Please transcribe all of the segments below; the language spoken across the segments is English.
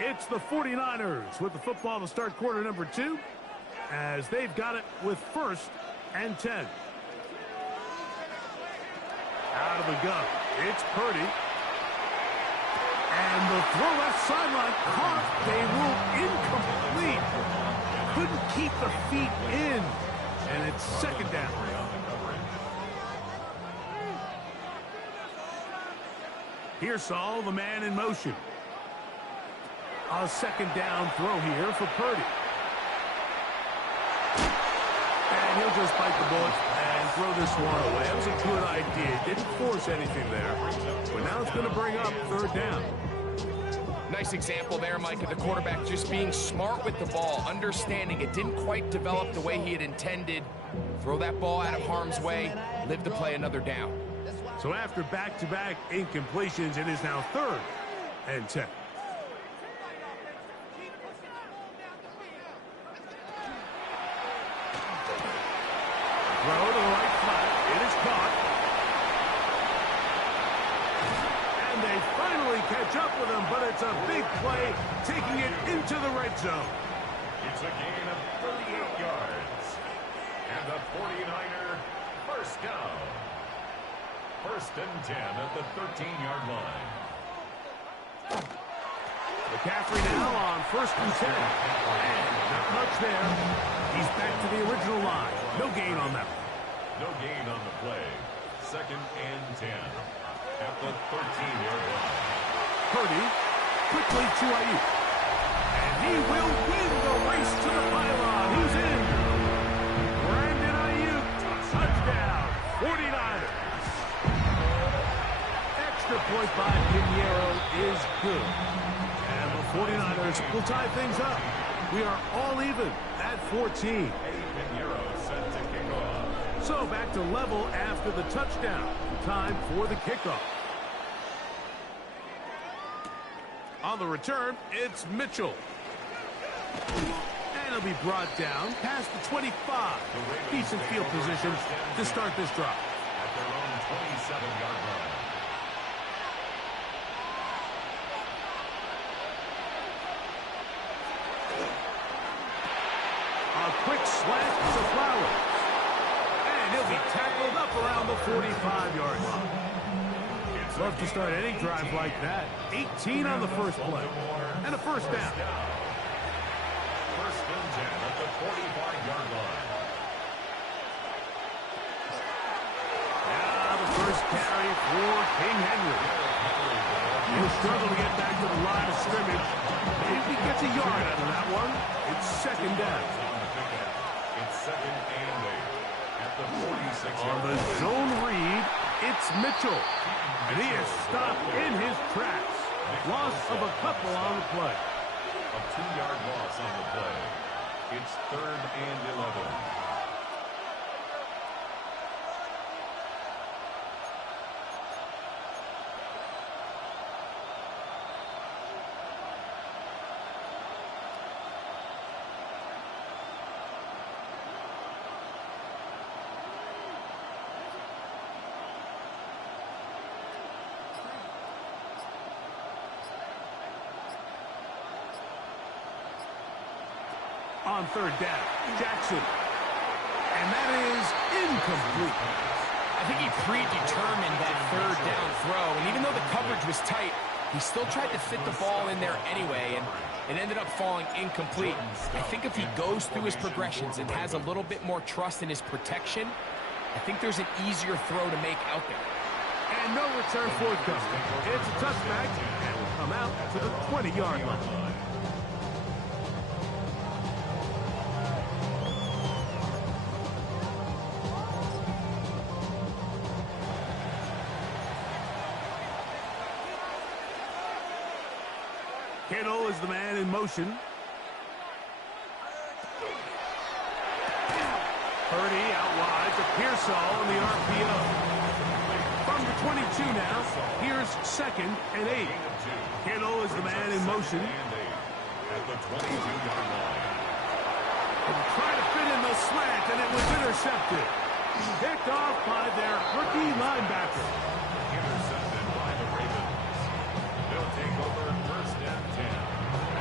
It's the 49ers with the football to start quarter number 2 as they've got it with 1st and 10. Out of the gun, it's Purdy. And the throw left sideline caught. They rule incomplete. Couldn't keep the feet in. And it's 2nd down. Pearsall, the man in motion. A 2nd down throw here for Purdy. And he'll just bite the bullet and throw this one away. That was a good idea. Didn't force anything there. But now it's going to bring up 3rd down. Nice example there, Mike, of the quarterback just being smart with the ball, understanding it didn't quite develop the way he had intended. Throw that ball out of harm's way, live to play another down. So after back-to-back incompletions, it is now 3rd and 10. Throw to the right flat. It is caught. And they finally catch up with him, but it's a big play, taking it into the red zone. It's a gain of 38 yards. And the 49er first down. 1st and 10 at the 13-yard line. McCaffrey now on 1st and 10. And not much there. He's back to the original line. No gain on that one. No gain on the play. 2nd and 10 at the 13-yard line. Purdy quickly to Ayuk. And he will win the race to the pylon. He's in. Brandon Ayuk, touchdown, 49ers. Extra point by Pinheiro is good. And the 49ers will tie things up. We are all even at 14. Pinheiro set to kick off. So back to level after the touchdown. Time for the kickoff. On the return, it's Mitchell. And he'll be brought down past the 25. Decent field position to start this drive. At their own 27-yard line. A quick slant to Flowers. And he'll be tackled up around the 45-yard line. Love to start any drive like that. 18 on the first play. And a 1st down. 1st and 10 at the 45-yard line. Now the first carry for King Henry. He'll struggle to get back to the line of scrimmage. Maybe he gets a yard out of that one. It's 2nd down. It's 2nd and 8 at the 46-yard line. On the zone read, it's Mitchell. And he is stopped in his tracks. Loss of a couple on the play. A 2-yard loss on the play. It's 3rd and 11. On 3rd down, Jackson. And that is incomplete. I think he predetermined that 3rd down throw, and even though the coverage was tight, he still tried to fit the ball in there anyway, and it ended up falling incomplete. I think if he goes through his progressions and has a little bit more trust in his protection, I think there's an easier throw to make out there. And no return forthcoming. It's a touchback, and will come out to the 20-yard line. Kittle is the man in motion. Purdy out wide to Pearsall on the RPO. From the 22 now, here's 2nd and 8. Kittle is the man in motion. At the 22-yard line. And try to fit in the slant, and it was intercepted. Picked off by their rookie linebacker. Intercepted by the Ravens. They'll take over 1st and 10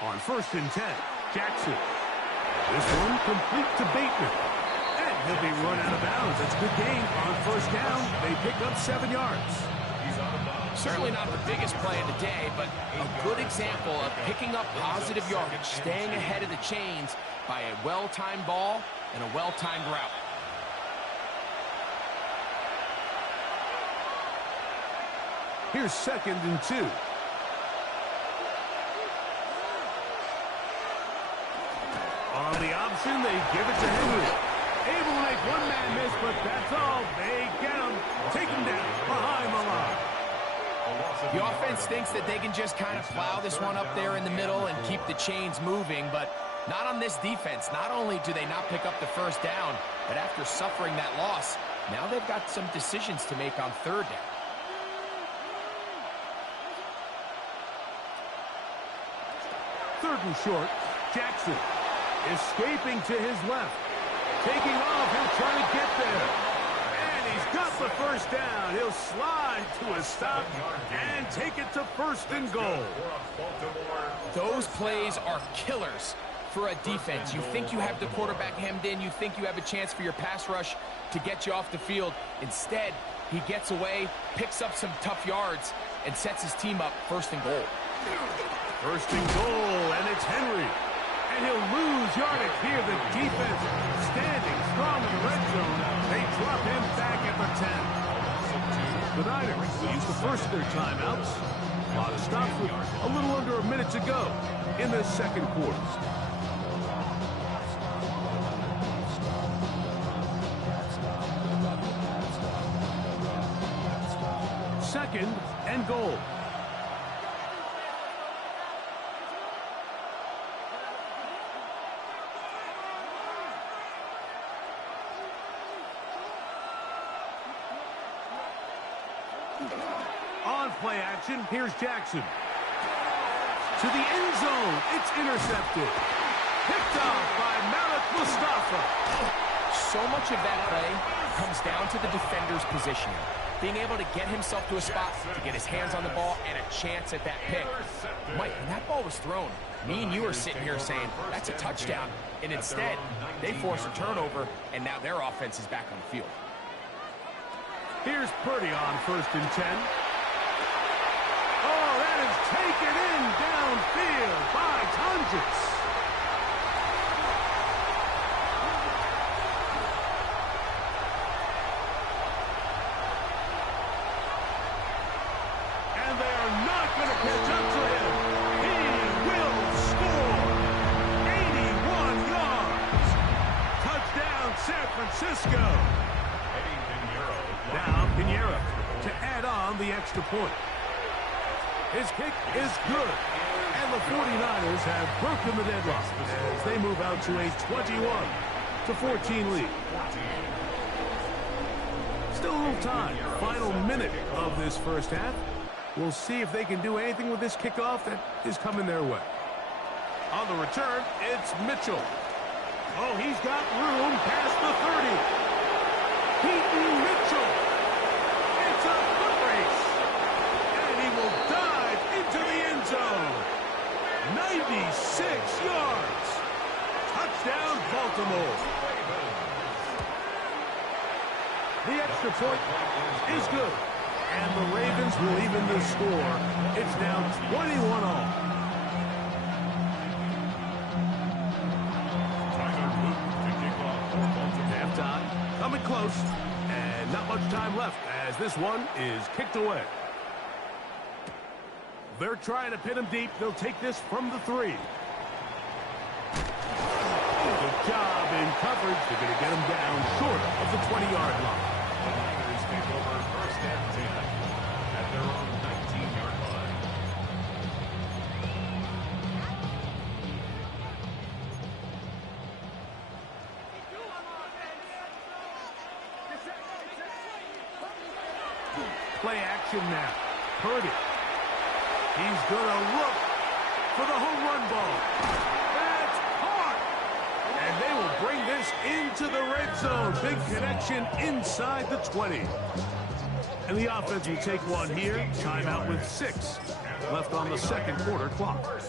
On 1st and 10, Jackson. This one complete to Bateman. And he'll be run out of bounds. That's a good gain. On 1st down, they pick up 7 yards. Certainly not the biggest play of the day, but a good example of picking up positive yardage, staying ahead of the chains by a well-timed ball and a well-timed route. Here's 2nd and 2. On the option, they give it to Henry. Able to make one man miss, but that's all. They get him. Take him down behind the line. The offense thinks that they can just kind of plow this one up there in the middle and keep the chains moving, but not on this defense. Not only do they not pick up the 1st down, but after suffering that loss, now they've got some decisions to make on 3rd down. Third and short, Jackson escaping to his left. Taking off, he'll try to get there. And he's got the 1st down. He'll slide to a stop and take it to 1st and goal. Those plays are killers for a defense. You think you have the quarterback hemmed in. You think you have a chance for your pass rush to get you off the field. Instead, he gets away, picks up some tough yards, and sets his team up 1st and goal. 1st and goal, and it's Henry. And he'll lose yardage here. The defense standing strong in the red zone. They drop him back at the 10. The Niners will use the first of their timeouts. A lot of stops with a little under a minute to go in the 2nd quarter. 2nd and goal. On play action, here's Jackson. To the end zone, it's intercepted. Picked off by Malik Mustafa. So much of that play comes down to the defender's positioning. Being able to get himself to a spot, to get his hands on the ball, and a chance at that pick. Mike, when that ball was thrown, me and you are sitting here saying, that's a touchdown. And instead, they force a turnover, and now their offense is back on the field. Here's Purdy on 1st and 10. Oh, that is taken in downfield by Tonjes. And they are not going to catch up to him. He will score 81 yards. Touchdown, San Francisco. Now Pinheiro to add on the extra point. His kick is good. And the 49ers have broken the deadlock as they move out to a 21-14 lead. Still a little time. Final minute of this 1st half. We'll see if they can do anything with this kickoff that is coming their way. On the return, it's Mitchell. Oh, he's got room past the 30. Peyton Mitchell. It's a foot race. And he will dive into the end zone. 96 yards. Touchdown, Baltimore. The extra point is good. And the Ravens will even the score. It's now 21-all. Halftime coming close. And not much time left as this one is kicked away. They're trying to pin him deep. They'll take this from the 3. Good job in coverage. They're going to get him down short of the 20-yard line. The Niners take over 1st and 10 at their own 19-yard line. Play action now. Purdy. He's going to look for the home run ball. That's hard. And they will bring this into the red zone. Big connection inside the 20. And the offense will take one here. Timeout with 6 left on the 2nd quarter clock.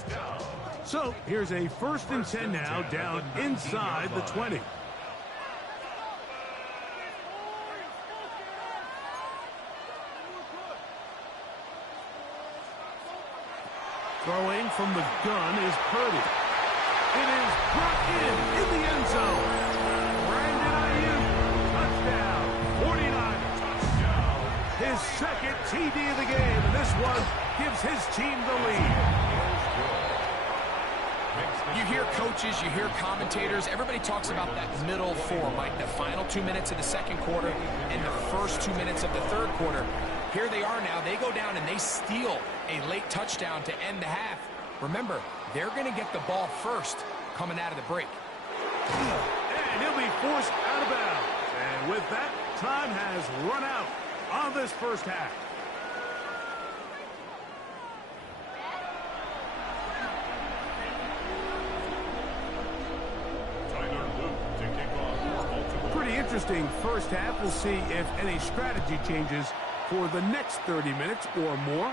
So here's a 1st and 10 now, down inside the 20. Throwing from the gun is Purdy. It is brought in the end zone. Brandon Ayuk, touchdown, 49ers. Touchdown. His 2nd TD of the game, and this one gives his team the lead. You hear coaches, you hear commentators, everybody talks about that middle four, like the final 2 minutes of the 2nd quarter and the first 2 minutes of the 3rd quarter. Here they are now. They go down and they steal a late touchdown to end the half. Remember, they're going to get the ball first coming out of the break. And he'll be forced out of bounds. And with that, time has run out on this 1st half. Pretty interesting 1st half. We'll see if any strategy changes for the next 30 minutes or more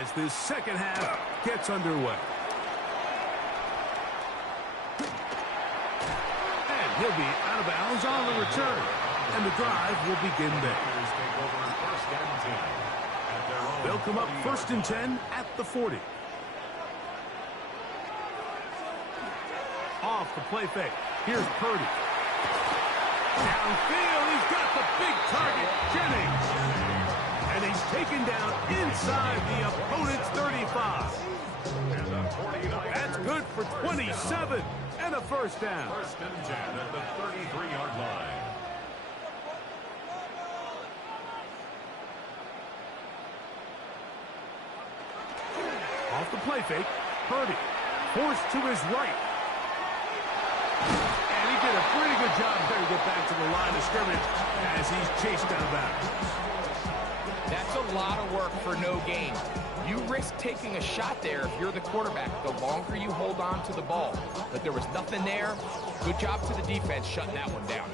as this 2nd half gets underway. And he'll be out of bounds on the return. And the drive will begin there. They'll come up 1st and 10 at the 40. Off the play fake. Here's Purdy. Downfield, he's got the big target, Jennings. And he's taken down inside the opponent's 35. That's good for 27 and a 1st down. 1st and 10 at the 33-yard line. Off the play fake, Purdy forced to his right. And he did a pretty good job there to get back to the line of scrimmage as he's chased out of bounds. That's a lot of work for no gain. You risk taking a shot there if you're the quarterback the longer you hold on to the ball. But there was nothing there. Good job to the defense shutting that one down.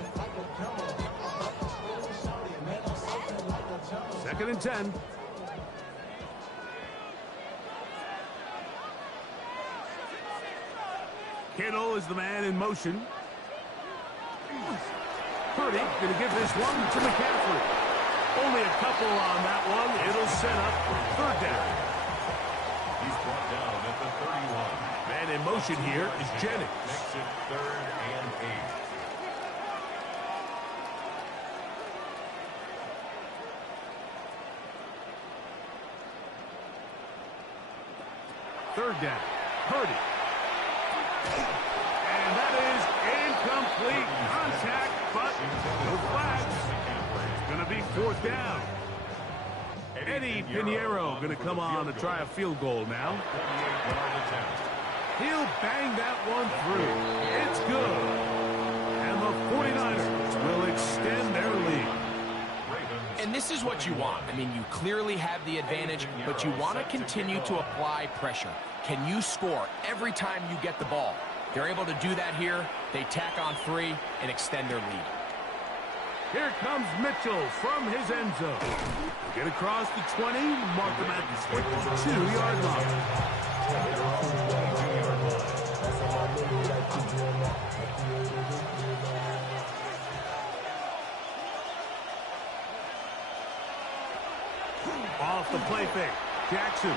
2nd and 10. Kittle is the man in motion. Purdy going to give this one to McCaffrey. Only a couple on that one. It'll set up 3rd down. He's brought down at the 31. Man in motion here is Jennings. Makes it 3rd and 8. 3rd down. Purdy. And that is incomplete contact, but no flags. Going to be 4th down. Eddie Pinheiro going to come on to try a field goal now. He'll bang that one through. It's good. And the 49ers will extend their lead. And this is what you want. I mean, you clearly have the advantage, but you want to continue to apply pressure. Can you score every time you get the ball? They're able to do that here. They tack on 3 and extend their lead. Here comes Mitchell from his end zone. Get across the 20, mark him at the 22-yard line. Off the play fake, Jackson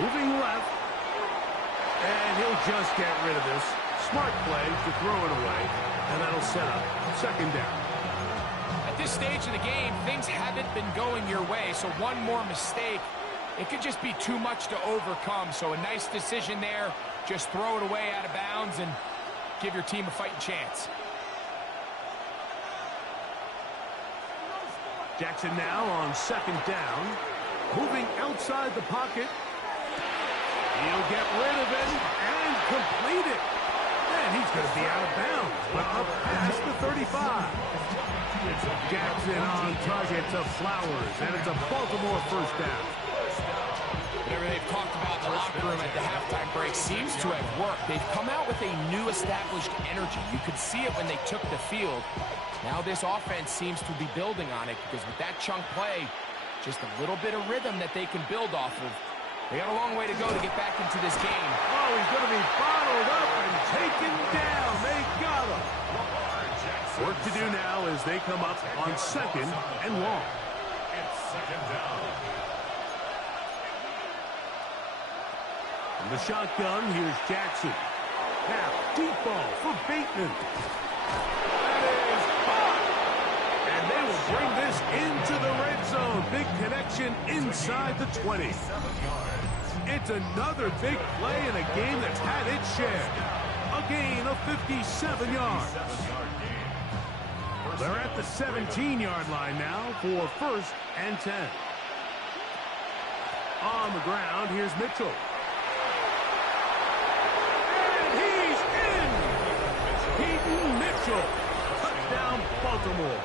moving left, and he'll just get rid of this. Smart play to throw it away, and that'll set up 2nd down. At this stage of the game, things haven't been going your way, so one more mistake, it could just be too much to overcome. So a nice decision there. Just throw it away out of bounds and give your team a fighting chance. Jackson now on 2nd down, moving outside the pocket. He'll get rid of it and complete it. And he's going to be out of bounds, but up past the 35. Jackson on target to Flowers, and it's a Baltimore 1st down. Whatever they've talked about in the locker room at the halftime break seems to have worked. They've come out with a new established energy. You could see it when they took the field. Now this offense seems to be building on it because with that chunk play, just a little bit of rhythm that they can build off of, They got a long way to go to get back into this game. Oh, he's going to be bottled up and taken down. They got him. Work to do now as they come up on 2nd and long. It's 2nd down. From the shotgun, here's Jackson. Now, deep ball for Bateman. That is caught. And they will bring this into the red zone. Big connection inside the 20. It's another big play in a game that's had its share. A gain of 57 yards. They're at the 17-yard line now for 1st and 10. On the ground, here's Mitchell. And he's in! Keaton Mitchell. Touchdown, Baltimore.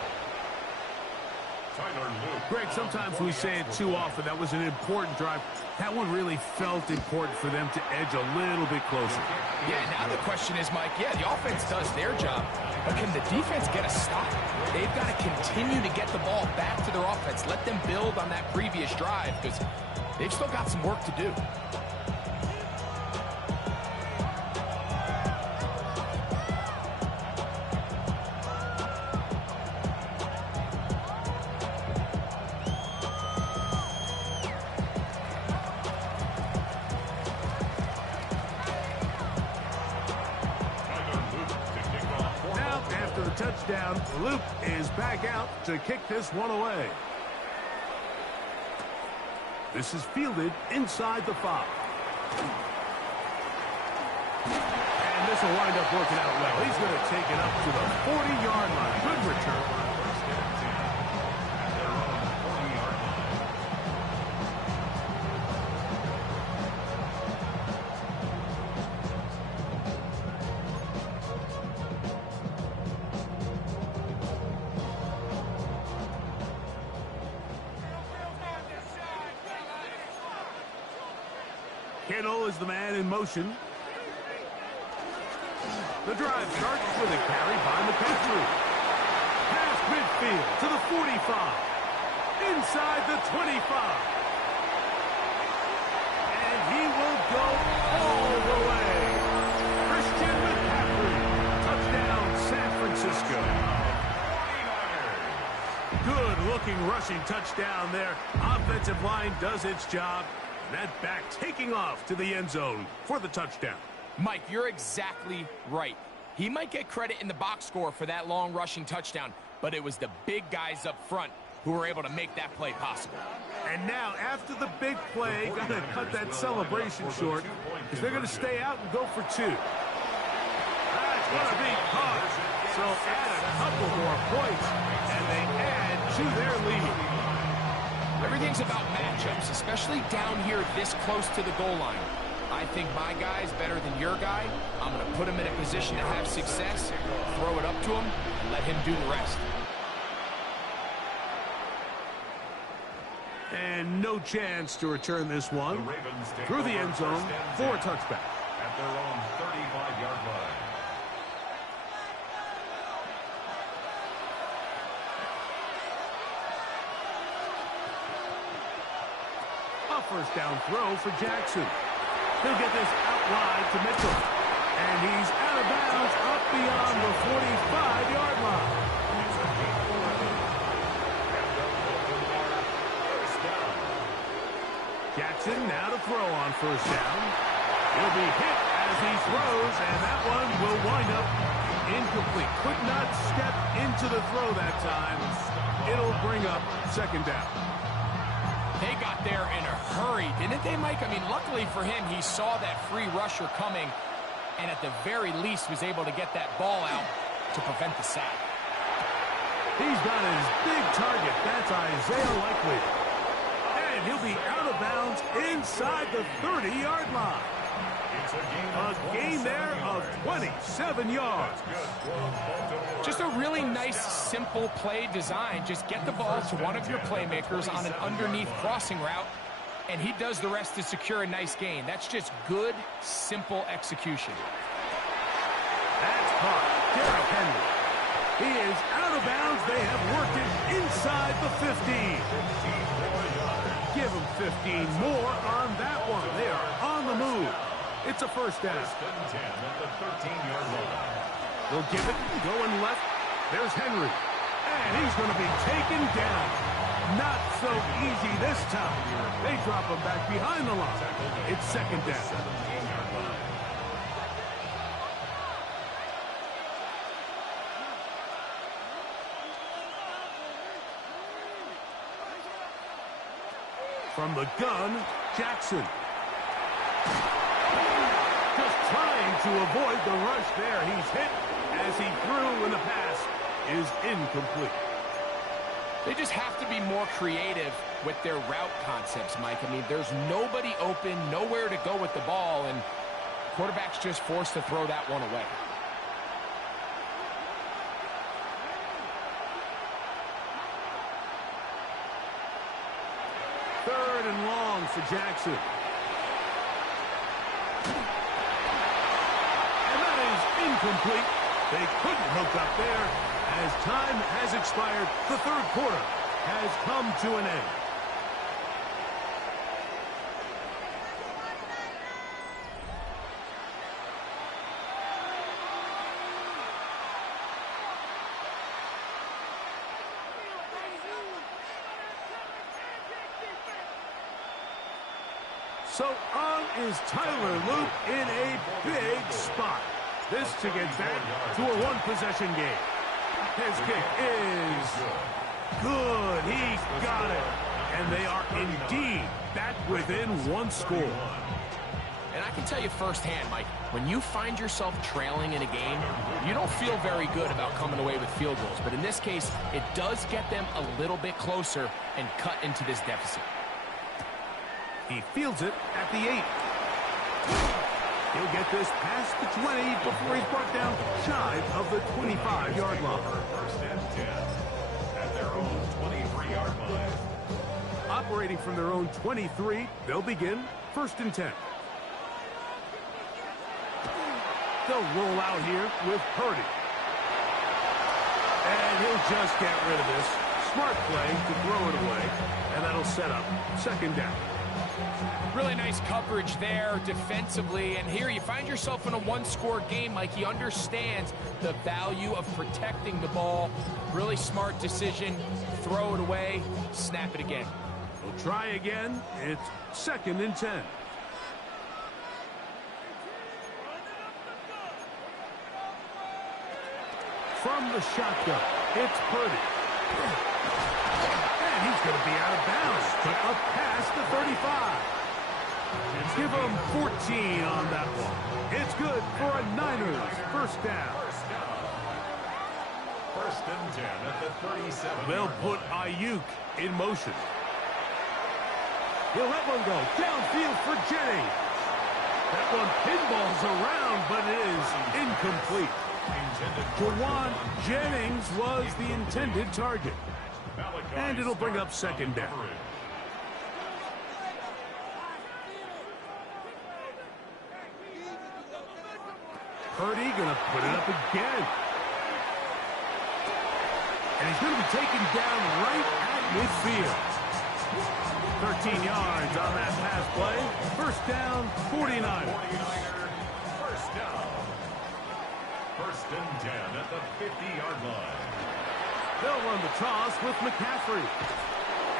Greg, sometimes we say it too often. That was an important drive. That one really felt important for them to edge a little bit closer. Yeah, now the question is, Mike, yeah, the offense does their job, but can the defense get a stop? They've got to continue to get the ball back to their offense. Let them build on that previous drive because they've still got some work to do. Touchdown. Luke is back out to kick this one away. This is fielded inside the 5. And this will wind up working out well. He's going to take it up to the 40-yard line. Good return. Kittle is the man in motion. The drive starts with a carry by McCaffrey. Past midfield to the 45. Inside the 25. And he will go all the way. Christian McCaffrey. Touchdown, San Francisco. Good-looking rushing touchdown there. Offensive line does its job. That back taking off to the end zone for the touchdown. Mike, you're exactly right. He might get credit in the box score for that long rushing touchdown, but it was the big guys up front who were able to make that play possible. And now, after the big play, going to cut that celebration short because they're going to stay out and go for 2. That's going to be caught. So add a couple more points, and they add to their lead. Everything's about matchups, especially down here this close to the goal line. I think my guy's better than your guy. I'm going to put him in a position to have success, throw it up to him, and let him do the rest. And no chance to return this one through the end zone for a touchback. At their own 35-yard line. First down throw for Jackson. He'll get this out wide to Mitchell. And he's out of bounds up beyond the 45-yard line. Jackson now to throw on first down. He'll be hit as he throws, and that one will wind up incomplete. Could not step into the throw that time. It'll bring up 2nd down. They got there in a hurry, didn't they, Mike? I mean, luckily for him, he saw that free rusher coming and at the very least was able to get that ball out to prevent the sack. He's got his big target. That's Isaiah Likely. And he'll be out of bounds inside the 30-yard line. A gain there of 27 yards. Just a really nice, simple play design. Just get the ball to one of your playmakers on an underneath crossing route, and he does the rest to secure a nice gain. That's just good, simple execution. That's caught. Derrick Henry. He is out of bounds. They have worked it inside the 15. Give him 15 more on that one. They are on the move. It's a first down. First and 10 at the 13-yard line. They'll give it, going left. There's Henry. And he's going to be taken down. Not so easy this time. They drop him back behind the line. It's second down. 17-yard line. From the gun, Jackson. Just trying to avoid the rush there. He's hit as he threw, and the pass is incomplete. They just have to be more creative with their route concepts, Mike. I mean, there's nobody open, nowhere to go with the ball, and quarterback's just forced to throw that one away. Third and long for Jackson. And that is incomplete. They couldn't hook up there. As time has expired, the third quarter has come to an end. So on is Tyler Luke in a big spot. This to get back to a one-possession game. His kick is good. He got it. And they are indeed back within one score. And I can tell you firsthand, Mike, when you find yourself trailing in a game, you don't feel very good about coming away with field goals. But in this case, it does get them a little bit closer and cut into this deficit. He fields it at the 8. He'll get this past the 20 before he's brought down shy of the 25-yard line. First and 10 at their own 23-yard line. Operating from their own 23, they'll begin first and 10. They'll roll out here with Purdy. And he'll just get rid of this. Smart play to throw it away, and that'll set up second down. Really nice coverage there defensively, and here you find yourself in a one-score game. Like, he understands the value of protecting the ball. Really smart decision. Throw it away, snap it again. We'll try again. It's second and 10. From the shotgun, it's Purdy. And he's going to be out of bounds, but up past the 35. Give him 14 on that one. It's good for a Niners first down. First and 10 at the 37. They'll put Ayuk in motion. He'll let one go downfield for Jennings. That one pinballs around, but it is incomplete. Jawan Jennings was the intended target. And it'll bring up second down. Purdy gonna put it up again. And he's gonna be taken down right at midfield. 13 yards on that pass play. First down, 49. 49er, first down. First and 10 at the 50-yard line. They'll run the toss with McCaffrey.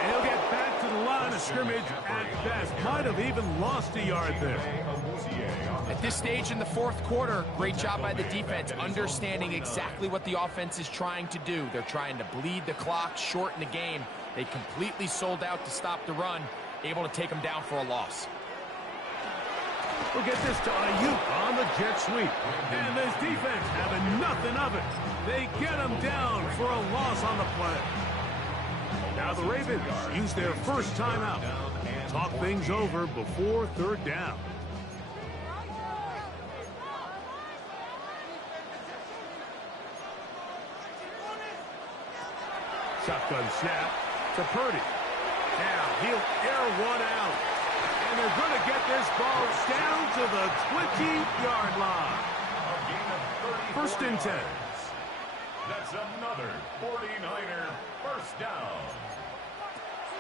And he'll get back to the line of scrimmage at best. Might have even lost a yard there. At this stage in the fourth quarter, great job by the defense, understanding exactly what the offense is trying to do. They're trying to bleed the clock, shorten the game. They completely sold out to stop the run, able to take them down for a loss. We'll get this to Ayuk on the jet sweep. And this defense having nothing of it. They get him down for a loss on the play. Now the Ravens use their first timeout. Talk things over before third down. Shotgun snap to Purdy. Now he'll air one out. And they're going to get this ball down to the 20-yard line. First and 10. That's another 49er first down.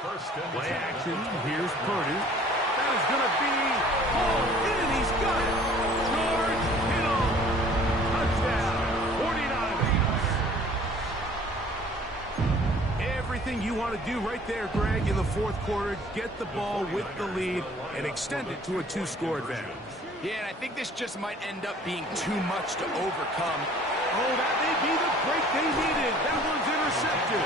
First and Play 10. action. Here's Purdy. That is going to be hauled in. He's got it. George Kittle. Touchdown. 49ers. Everything you want to do right there, Greg, in the fourth quarter. Get the ball with the lead and extend it to a 2-score advantage. Yeah, and I think this just might end up being too much to overcome. Oh, that may be the break they needed. That one's intercepted.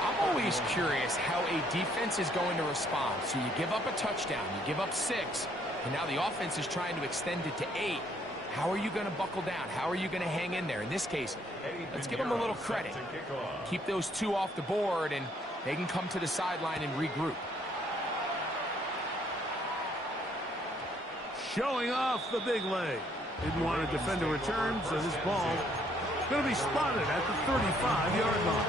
I'm always curious how a defense is going to respond. So you give up a touchdown, you give up 6, and now the offense is trying to extend it to 8. How are you going to buckle down? How are you going to hang in there? In this case, let's give them a little credit. Keep those 2 off the board, and they can come to the sideline and regroup. Showing off the big leg. Didn't want to defend a return, so this ball going to be spotted at the 35-yard line.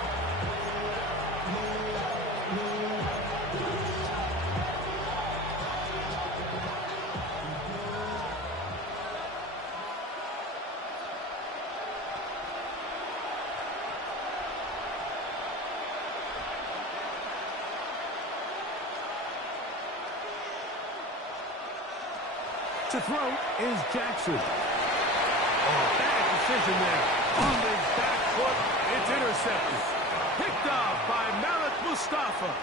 To throw is Jackson. Oh, bad decision there. On his back foot, it's intercepted. Picked off by Malik Mustafa.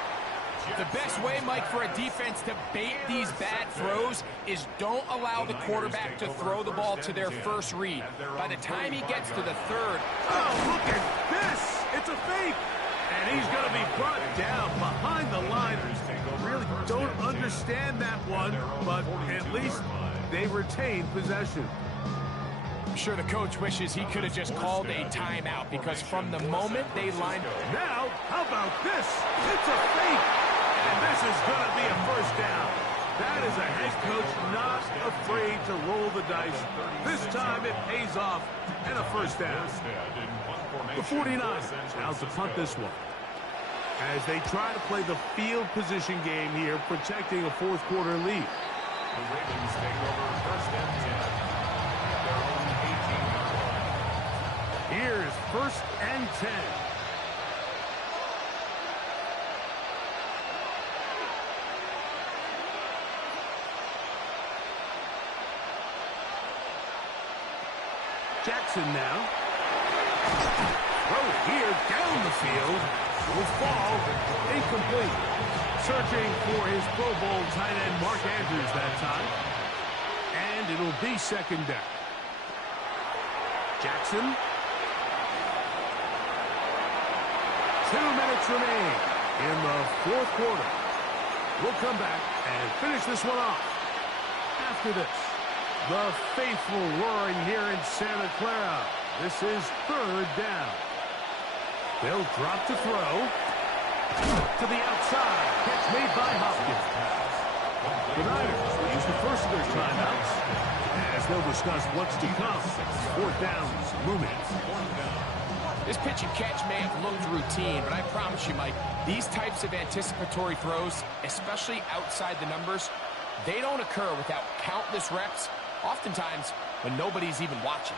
The best way, Mike, for a defense to bait these bad throws is don't allow the quarterback to throw the ball to their first read. By the time he gets to the 3rd, Oh, look at this. It's a fake. And he's going to be brought down behind the line. Really don't understand that one, but at least they retain possession. I'm sure the coach wishes he could have just called a timeout, because from the moment they lined up. Now, how about this? It's a fake. And this is going to be a first down. That is a head coach not afraid to roll the dice. This time it pays off and a first down. The 49ers now to punt this one, as they try to play the field position game here, protecting a fourth quarter lead. The Ravens take over first and 10. Their own 18-yard line. Here's first and 10. Jackson now. Throw here down the field. Will fall incomplete. Searching for his Pro Bowl tight end Mark Andrews that time. And it'll be second down. Jackson. 2 minutes remain in the fourth quarter. We'll come back and finish this one off. After this, the faithful roaring here in Santa Clara. This is third down. They'll drop to throw. To the outside. Catch made by Hopkins. The Niners will use the first of their timeouts as they'll discuss what's to come. Fourth downs looming. This pitch and catch may have looked routine, but I promise you, Mike, these types of anticipatory throws, especially outside the numbers, they don't occur without countless reps, oftentimes when nobody's even watching.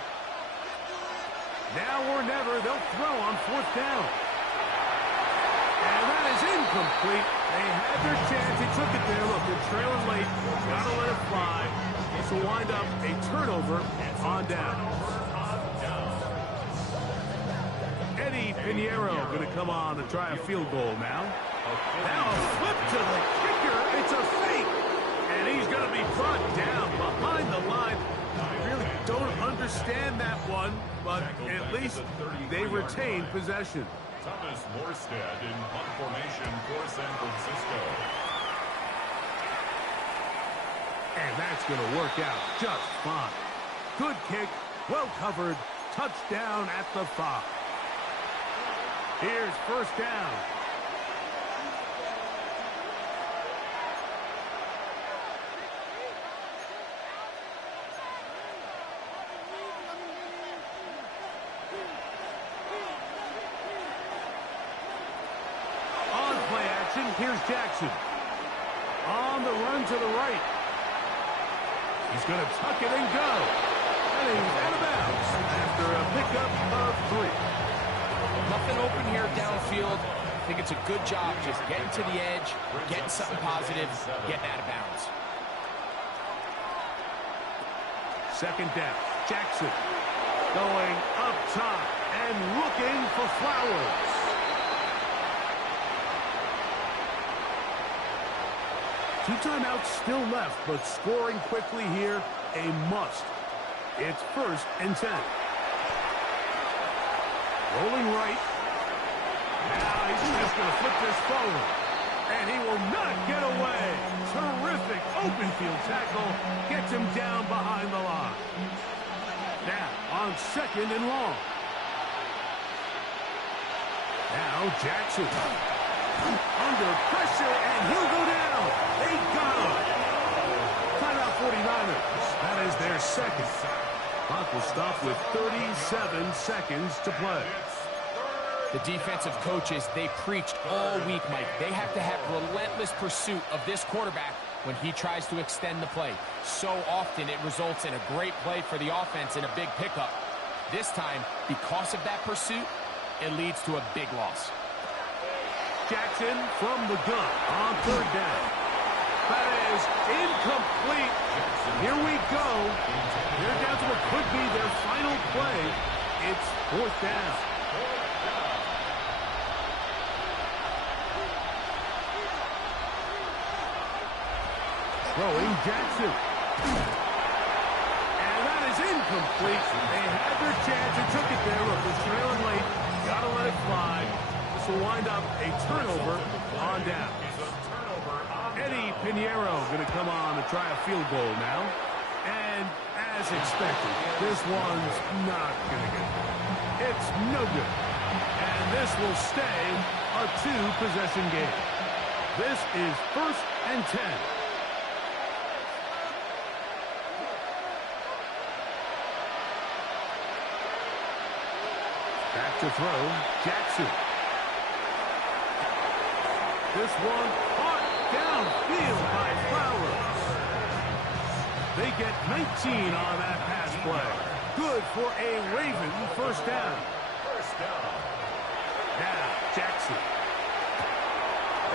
Now or never, they'll throw on fourth down. And that is incomplete. They had their chance. They took it there. Look, they're trailing late. Got to let it fly. This will wind up a turnover on down. Eddie Pinheiro going to come on to try a field goal now. Now a flip to the kicker. It's a fake. And he's going to be brought down behind the line. I really don't understand that one, but at least they retain possession. Thomas Morstead in punt formation for San Francisco. And that's going to work out just fine. Good kick, well covered, touchdown at the 5. Here's first down. Here's Jackson. On the run to the right. He's going to tuck it and go. And he's out of bounds. after a pickup of 3. Nothing open here downfield. I think it's a good job just getting to the edge, getting something positive, getting out of bounds. Second down. Jackson going up top and looking for Flowers. Two timeouts still left, but scoring quickly here, a must. It's 1st and 10. Rolling right. Now he's just going to flip this forward. And he will not get away. Terrific open field tackle. Gets him down behind the line. Now on 2nd and long. Now Jackson. Under pressure, and he'll go down. They got him. Timeout 49ers. That is their second. Clock will stop with 37 seconds to play. The defensive coaches, they preached all week, Mike. They have to have relentless pursuit of this quarterback when he tries to extend the play. So often it results in a great play for the offense and a big pickup. This time, because of that pursuit, it leads to a big loss. Jackson from the gun on 3rd down. That is incomplete. Here we go. They're down to what could be their final play. It's 4th down. Throwing Jackson. And that is incomplete. They had their chance and took it there. Look, they're trailing late. Gotta let it fly. This will wind up a turnover on down. Eddie Pinheiro going to come on to try a field goal now. And as expected, this one's not going to get it. It's no good. And this will stay a 2-possession game. This is 1st and 10. Back to throw, Jackson. This one caught downfield by Flowers. They get 19 on that pass play. Good for a Raven 1st down. Now, Jackson.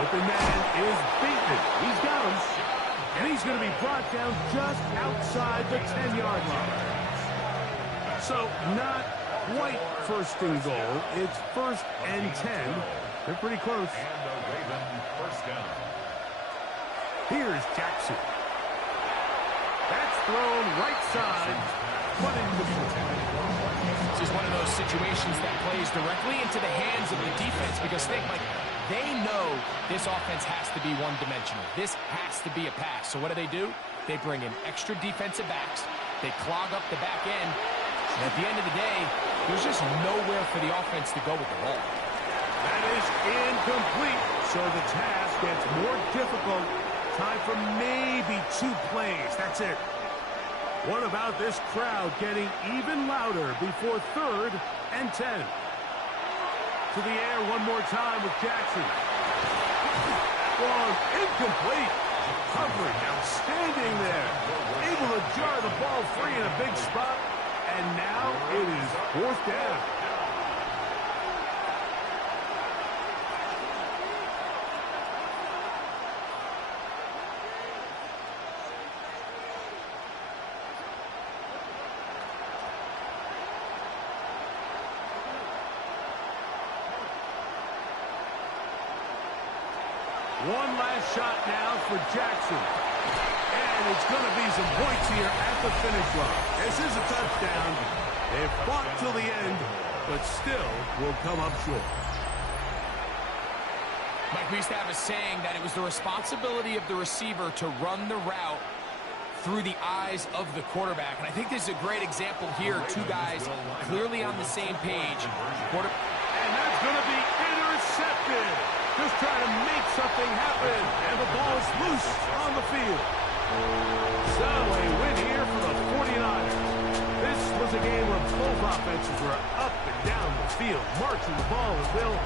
Open man is Bateman. He's got him. And he's going to be brought down just outside the 10-yard line. So, not quite 1st and goal. It's 1st and 10. They're pretty close. And the Raven 1st down. Here's Jackson. That's thrown right side. But This is one of those situations that plays directly into the hands of the defense because Mike, they know this offense has to be one-dimensional. This has to be a pass. So what do? They bring in extra defensive backs. They clog up the back end. And at the end of the day, there's just nowhere for the offense to go with the ball. that is incomplete. So the task gets more difficult. Time for maybe 2 plays. That's it. What about this crowd getting even louder before 3rd and 10? To the air one more time with Jackson. One incomplete. Coverage outstanding there. Able to jar the ball free in a big spot. And now it is 4th down. One last shot now for Jackson. And it's going to be some points here at the finish line. This is a touchdown. They fought till the end, but still will come up short. Mike, we used to have a saying that it was the responsibility of the receiver to run the route through the eyes of the quarterback. And I think this is a great example here. 2 guys clearly on the same page. And that's going to be intercepted. Just trying to make something happen. And the ball's loose on the field. So a win here for the 49ers. This was a game where both offenses were up and down the field, marching the ball at will.